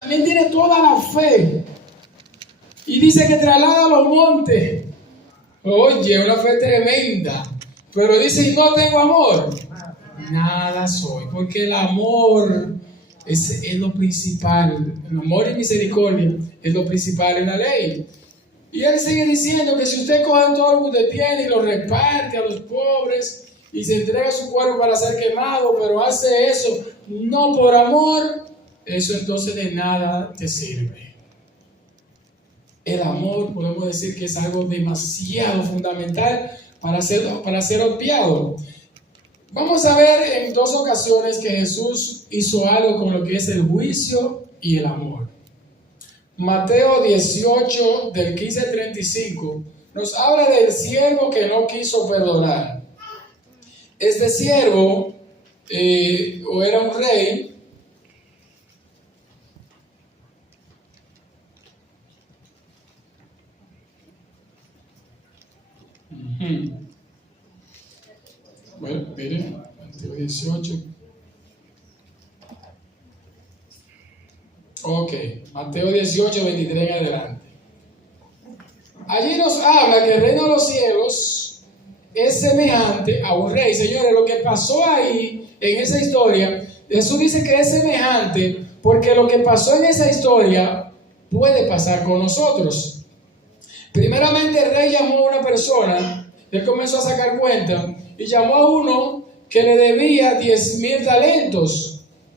también tiene toda la fe. Y dice que traslada los montes. Oye, una fe tremenda. Pero dice, y no tengo amor, nada soy. Porque el amor es lo principal. El amor y misericordia es lo principal en la ley. Y él sigue diciendo que si usted coge todo lo que usted tiene y lo reparte a los pobres y se entrega su cuerpo para ser quemado, pero hace eso no por amor, eso entonces de nada te sirve. El amor, podemos decir que es algo demasiado fundamental para ser obviado. Vamos a ver en dos ocasiones que Jesús hizo algo con lo que es el juicio y el amor. Mateo 18, del 15 al 35, nos habla del siervo que no quiso perdonar. Este siervo, o era un rey, bueno, miren, Mateo 18. Ok, Mateo 18, 23 en adelante. Allí nos habla que el reino de los cielos es semejante a un rey. Señores, lo que pasó ahí en esa historia, Jesús dice que es semejante porque lo que pasó en esa historia puede pasar con nosotros. Primeramente el rey llamó a una persona, él comenzó a sacar cuenta y llamó a uno que le debía 10,000 talentos.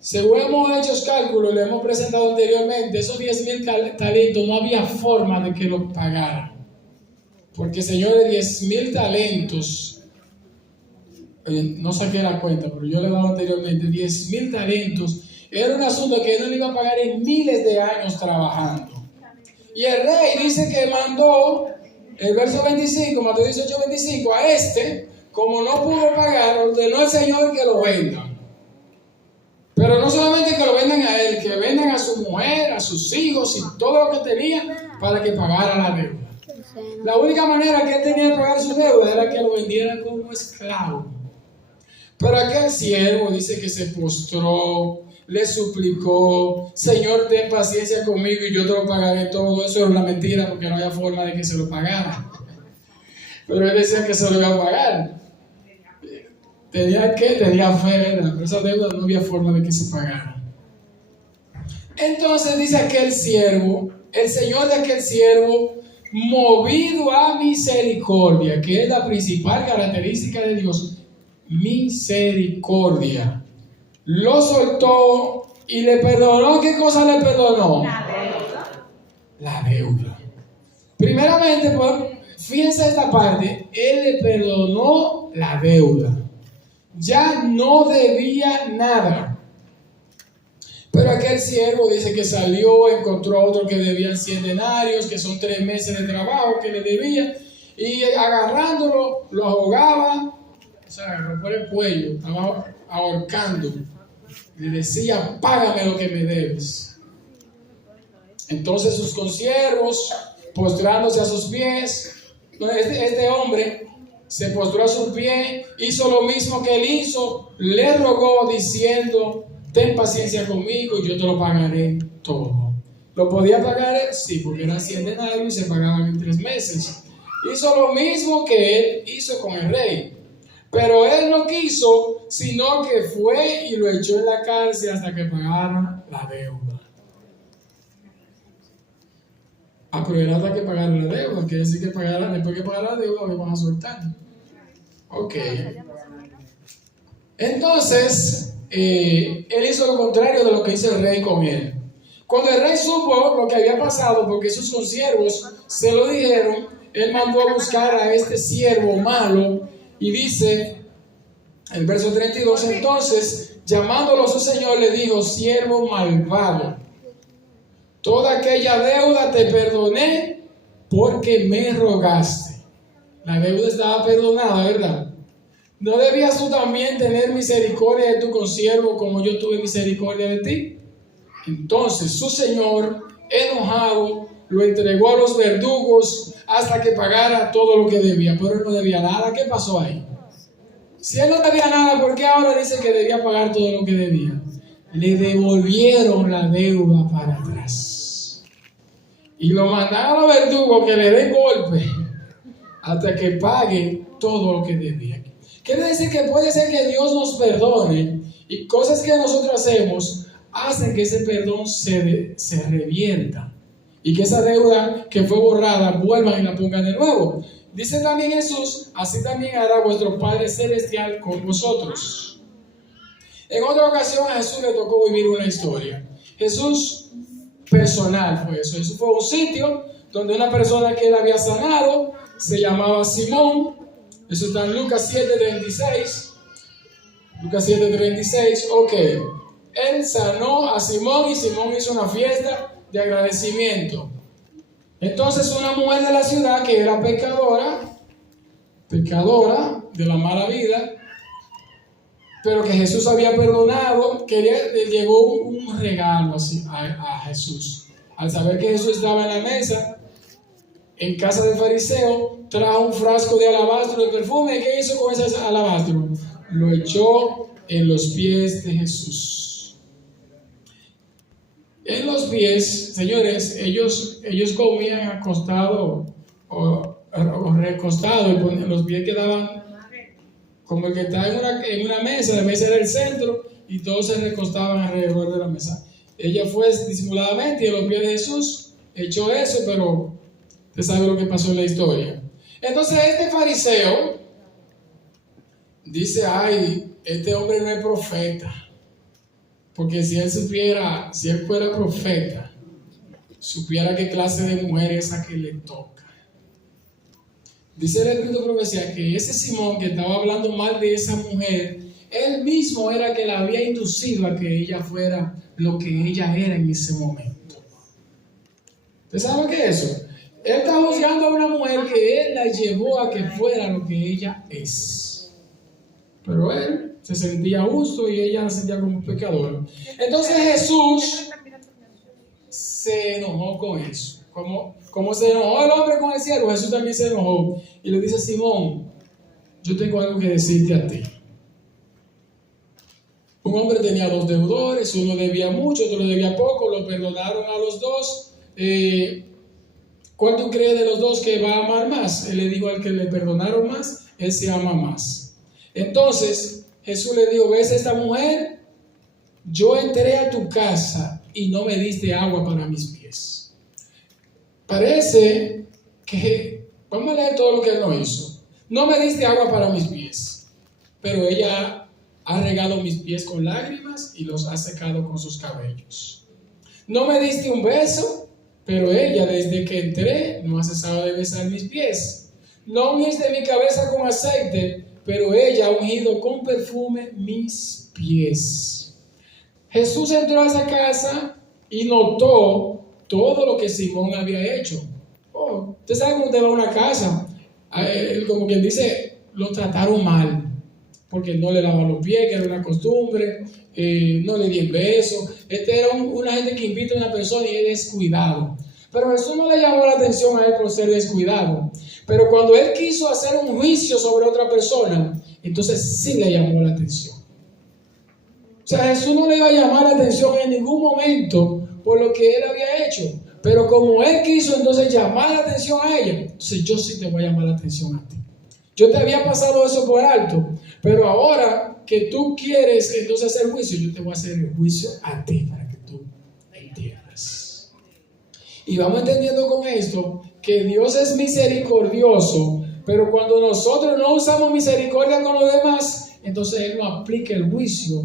Según hemos hecho cálculos, le hemos presentado anteriormente, esos 10,000 talentos no había forma de que los pagara. Porque, señores, 10,000 talentos, no saqué la cuenta, pero yo le he dado anteriormente, 10,000 talentos, era un asunto que él no le iba a pagar en miles de años trabajando. Y el rey dice que mandó, el verso 25, Mateo 18, 25, a como no pudo pagar, ordenó al Señor que lo venda. Pero no solamente que lo vendan a él, que vendan a su mujer, a sus hijos y todo lo que tenía para que pagara la deuda. La única manera que él tenía de pagar su deuda era que lo vendieran como esclavo. Pero aquel siervo dice que se postró, le suplicó, Señor, ten paciencia conmigo y yo te lo pagaré todo. Eso era una mentira porque no había forma de que se lo pagara. Pero él decía que se lo iba a pagar. Tenía fe, ¿verdad? Pero esa deuda no había forma de que se pagara. Entonces dice aquel siervo, el Señor de aquel siervo, movido a misericordia, que es la principal característica de Dios, misericordia, lo soltó y le perdonó. ¿Qué cosa le perdonó? La deuda. Primeramente, fíjense esta parte, él le perdonó la deuda. Ya no debía nada. Pero aquel siervo dice que salió, encontró a otro que debían 100 denarios, que son 3 meses de trabajo que le debía, y agarrándolo, lo ahogaba, o sea, agarró por el cuello, estaba ahorcando. Le decía, págame lo que me debes. Entonces sus consiervos, postrándose a sus pies, este hombre se postró a sus pies, hizo lo mismo que él hizo, le rogó diciendo, ten paciencia conmigo y yo te lo pagaré todo. ¿Lo podía pagar él? Sí, porque eran 100 denarios y se pagaban en 3 meses. Hizo lo mismo que él hizo con el rey. Pero él no quiso, sino que fue y lo echó en la cárcel hasta que pagara la deuda. Pero era hasta que pagara la deuda, quiere decir que después que pagara la deuda le van a soltar. Ok. Entonces, él hizo lo contrario de lo que hizo el rey con él. Cuando el rey supo lo que había pasado, porque sus consiervos se lo dijeron, él mandó a buscar a este siervo malo y dice, el verso 32, entonces, llamándolo a su señor, le dijo, siervo malvado, toda aquella deuda te perdoné porque me rogaste. La deuda estaba perdonada, ¿verdad? ¿No debías tú también tener misericordia de tu consiervo como yo tuve misericordia de ti? Entonces su señor, enojado, lo entregó a los verdugos hasta que pagara todo lo que debía. Pero él no debía nada. ¿Qué pasó ahí? Si él no debía nada, ¿por qué ahora dice que debía pagar todo lo que debía? le devolvieron la deuda para atrás. Y lo mandaron a los verdugos que le den golpe hasta que pague todo lo que debía. Quiere decir que puede ser que Dios nos perdone y cosas que nosotros hacemos hacen que ese perdón se revierta y que esa deuda que fue borrada vuelvan y la pongan de nuevo. Dice también Jesús, así también hará vuestro Padre Celestial con vosotros. En otra ocasión a Jesús le tocó vivir una historia. Jesús personal fue eso. Eso fue un sitio donde una persona que él había sanado se llamaba Simón. Eso está en Lucas 7:36. Lucas 7:36. Ok. Él sanó a Simón y Simón hizo una fiesta de agradecimiento. Entonces una mujer de la ciudad que era pecadora de la mala vida, pero que Jesús había perdonado, le llegó un regalo así a Jesús. Al saber que Jesús estaba en la mesa, en casa del fariseo, trajo un frasco de alabastro de perfume. ¿Qué hizo con ese alabastro? Lo echó en los pies de Jesús. En los pies, señores, ellos comían acostado o recostado, y los pies quedaban como el que está en una mesa. La mesa era el centro y todos se recostaban alrededor de la mesa. Ella fue disimuladamente y en los pies de Jesús echó eso, pero usted sabe lo que pasó en la historia. Entonces este fariseo dice, ay, este hombre no es profeta. Porque si él fuera profeta, supiera qué clase de mujer es esa que le toca. Dice el Espíritu de Profecía que ese Simón que estaba hablando mal de esa mujer, él mismo era el que la había inducido a que ella fuera lo que ella era en ese momento. ¿Usted sabe qué es eso? Él está juzgando a una mujer que él la llevó a que fuera lo que ella es. Pero él se sentía justo y ella se sentía como pecadora. Entonces Jesús se enojó con eso. Como se enojó el hombre con el siervo, Jesús también se enojó. Y le dice, Simón, yo tengo algo que decirte a ti. Un hombre tenía 2 deudores, uno debía mucho, otro debía poco, lo perdonaron a los dos. ¿Cuál tú crees de los dos que va a amar más? Él le dijo al que le perdonaron más, él se ama más. Entonces Jesús le dijo, ¿ves a esta mujer? Yo entré a tu casa y no me diste agua para mis pies. Parece que, vamos a leer todo lo que él no hizo. No me diste agua para mis pies, pero ella ha regado mis pies con lágrimas y los ha secado con sus cabellos. No me diste un beso, pero ella desde que entré no ha cesado de besar mis pies. No ungiste mi cabeza con aceite, pero ella ha ungido con perfume mis pies. Jesús entró a esa casa y notó todo lo que Simón había hecho. Usted sabe cómo te va a una casa, como quien dice, lo trataron mal, porque no le lavaban los pies, que era una costumbre, no le dieron besos. Era una gente que invita a una persona y es descuidado. Pero Jesús no le llamó la atención a él por ser descuidado. Pero cuando él quiso hacer un juicio sobre otra persona, entonces sí le llamó la atención. O sea, Jesús no le iba a llamar la atención en ningún momento por lo que él había hecho. Pero como él quiso entonces llamar la atención a ella, entonces yo sí te voy a llamar la atención a ti. Yo te había pasado eso por alto, pero ahora que tú quieres entonces hacer juicio, yo te voy a hacer el juicio a ti para que tú entiendas. Y vamos entendiendo con esto que Dios es misericordioso, pero cuando nosotros no usamos misericordia con los demás, entonces Él no aplica el juicio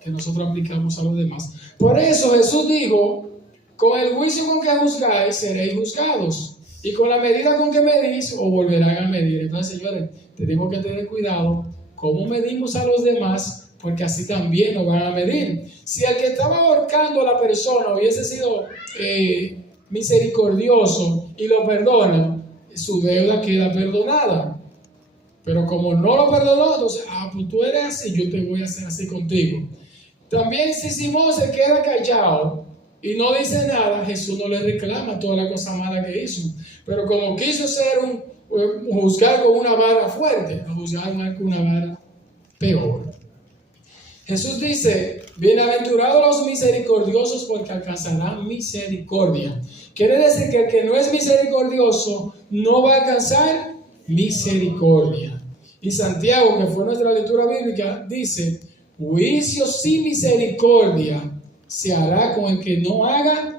que nosotros aplicamos a los demás. Por eso Jesús dijo, con el juicio con que juzgáis, seréis juzgados. Y con la medida con que medís, os volverán a medir. Entonces, señores, tenemos que tener cuidado cómo medimos a los demás, porque así también nos van a medir. Si el que estaba ahorcando a la persona hubiese sido misericordioso y lo perdona, su deuda queda perdonada. Pero como no lo perdonó, entonces, pues tú eres así, yo te voy a hacer así contigo. También si Simón se queda callado y no dice nada, Jesús no le reclama toda la cosa mala que hizo. Pero como quiso ser juzgar con una vara fuerte, a juzgar mal con una vara peor. Jesús dice, bienaventurados los misericordiosos porque alcanzarán misericordia. Quiere decir que el que no es misericordioso no va a alcanzar misericordia. Y Santiago, que fue nuestra lectura bíblica, dice, juicio sin misericordia se hará con el que no haga